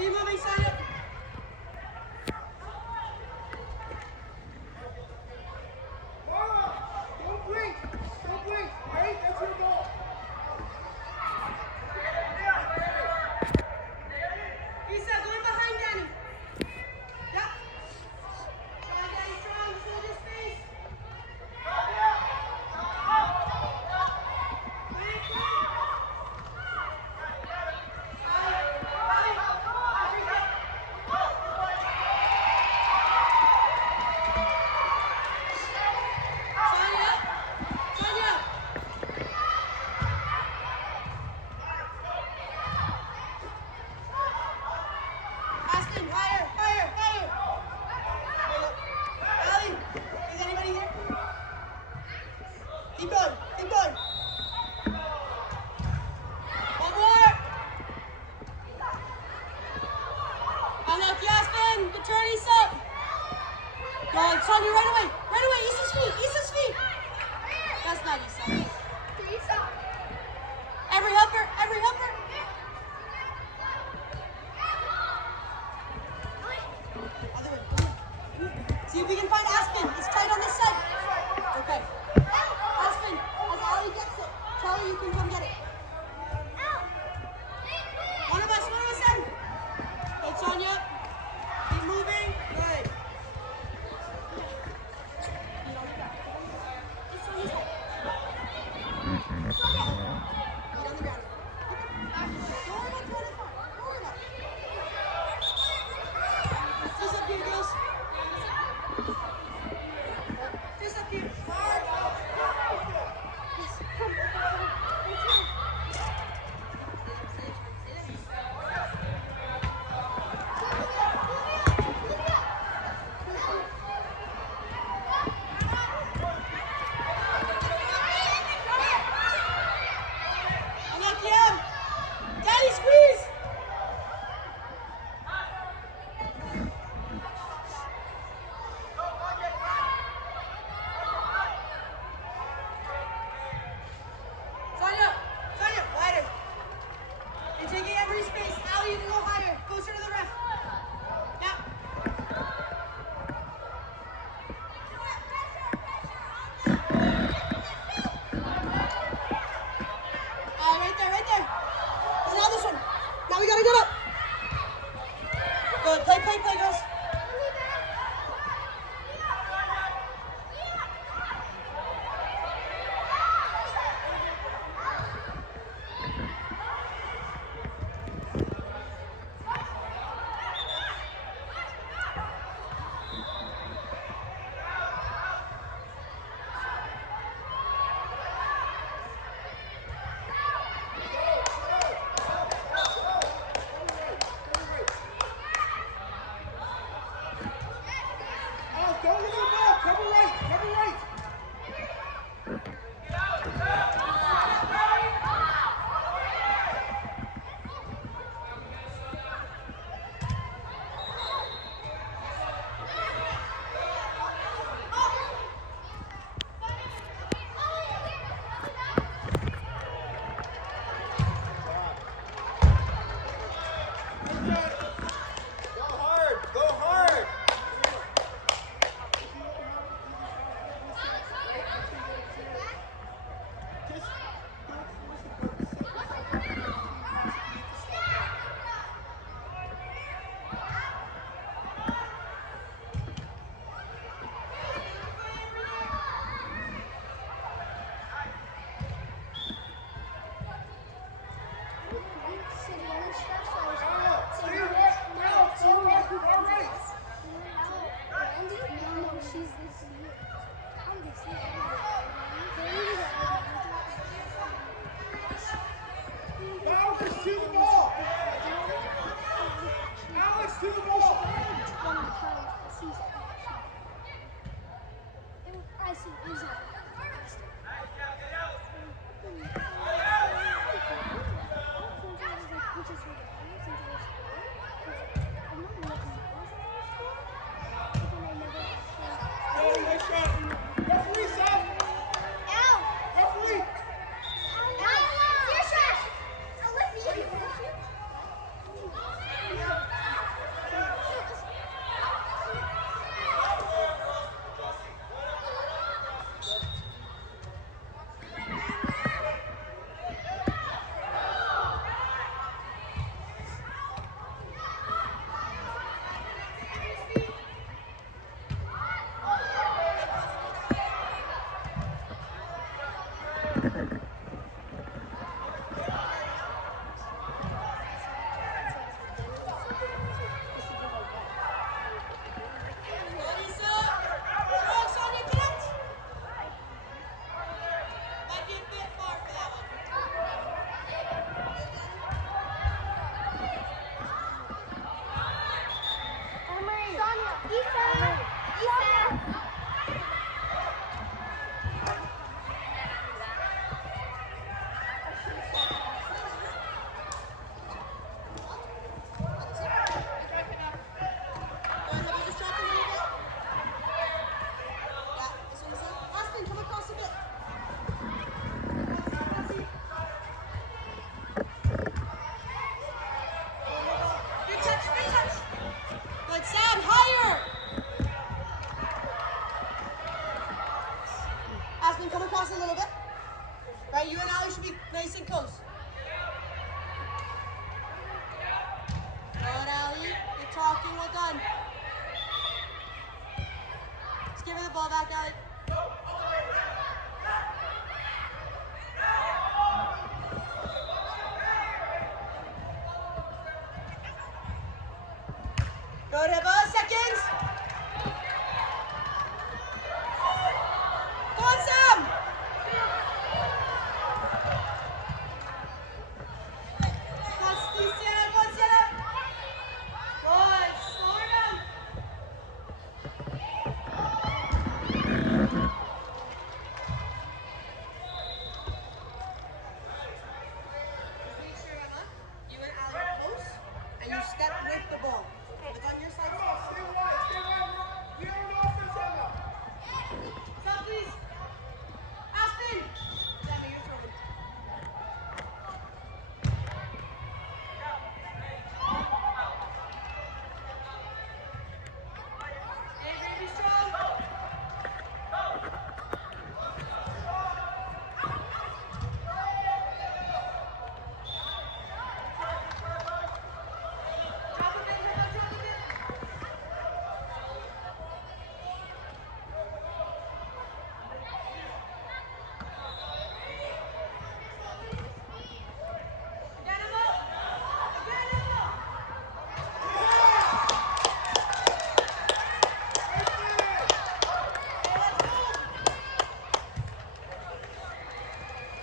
Keep moving, Sonia. Don't blink. Don't blink. Right? That's your goal. Isa, going behind Danny. Yep. Strong, Danny, strong. Just hold your space. Aspen, higher, higher, higher. Allie, is anybody here? Keep going, keep going. One more. Unlucky, Aspen. Good turn, Issa. Go, Sonia, right away. Right away, Issa's feet, Issa's feet. That's not Issa. Every helper, every helper. Other way. See if we can find Aspen. It's tight on this side. Okay. Aspen, as Allie gets it, tell her you can come get it. One of us in. Good, Sonia. Keep moving. Good. It's Sonia's side. Sonia. Get on the ground. Don't worry about trying to find. Don't worry about it. What's up here, girls? back, Allie. Good, Hibba. Seconds. Go on, Sam. Good, Sienna. Go on, Sienna. Good. Slow her down. Make sure, Emma, you and Allie are close, and you step with the ball. It's on your side. Stay wide, bro. We are on offense, Emma. Stop, please. Aspen. Sammy, you're throwing. Avery, be strong. Drop a bit, Hibba, drop a bit. Again, Emma. Again, Emma. Okay, let's go.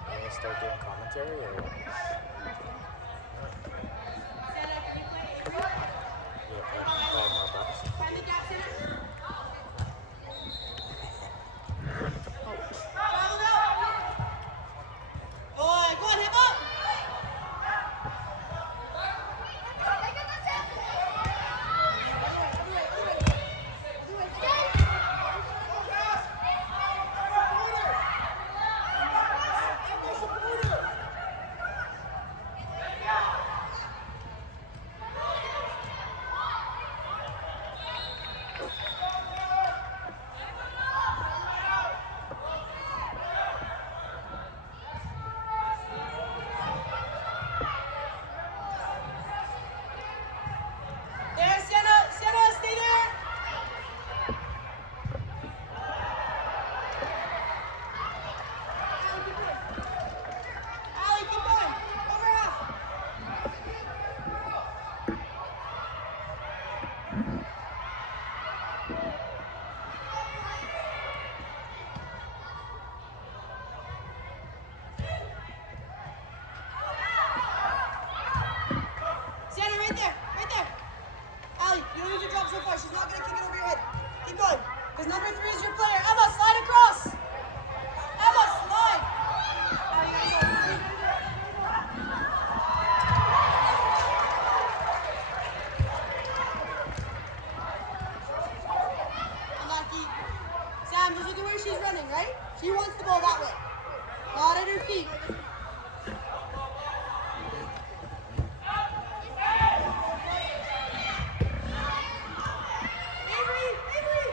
Are you gonna start doing commentary or what? Sienna, can you play Avery? Yeah, for 5 more bucks. Find the gap, Sienna. Travel out. Good. Go on, Hibba. There, Sienna. Sienna, stay there. Allie, keep going. Over half. Sienna, right there. Right there. Allie, you don't need to drop so far. She's not going to kick it over your head. Keep going. Because number 3 is your player. Emma, slide across. Emma, slide. Allie, you gotta go. Unlucky. Sam, just look at where she's running, right? She wants the ball that way. Not at her feet. Avery! Avery!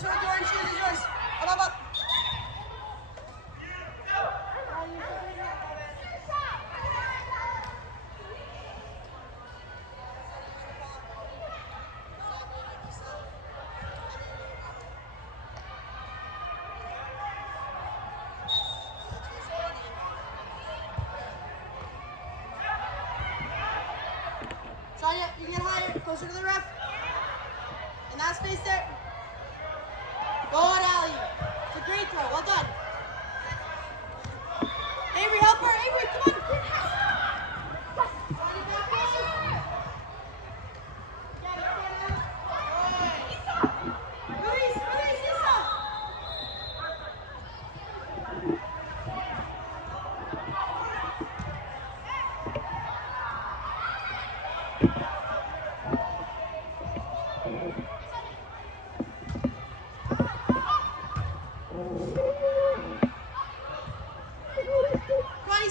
this right there, and shoes is yours. Up. Sonia, you can get higher, closer to the ref. In that space there. Good, Allie. It's a great throw. Well done. Avery, help her. Avery, come on. Sonia, back closer. Release, Lisa.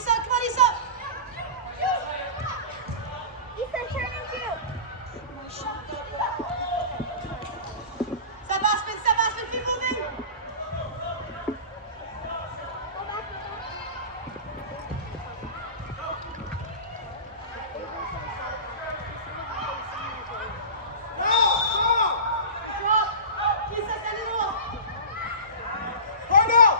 Come on, Issa. Step Aspen, keep moving. Drop. Issa, send it all. Cornell!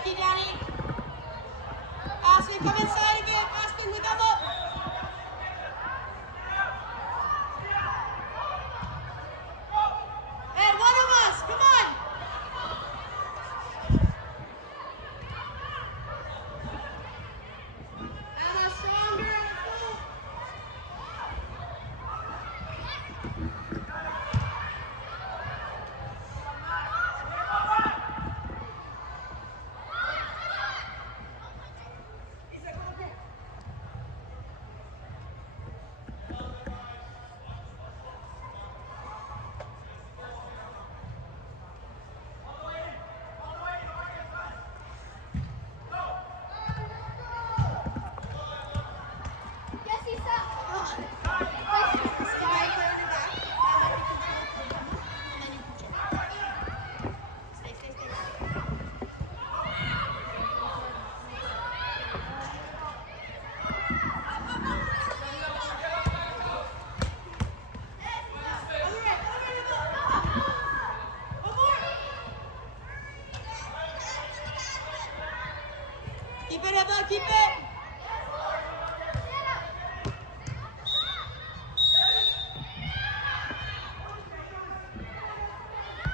lucky, Danny. Aspen, come inside again. Aspen, with them up. Hey, one of us, come on. Emma, stronger. Let's go. Keep it, Emma, keep it!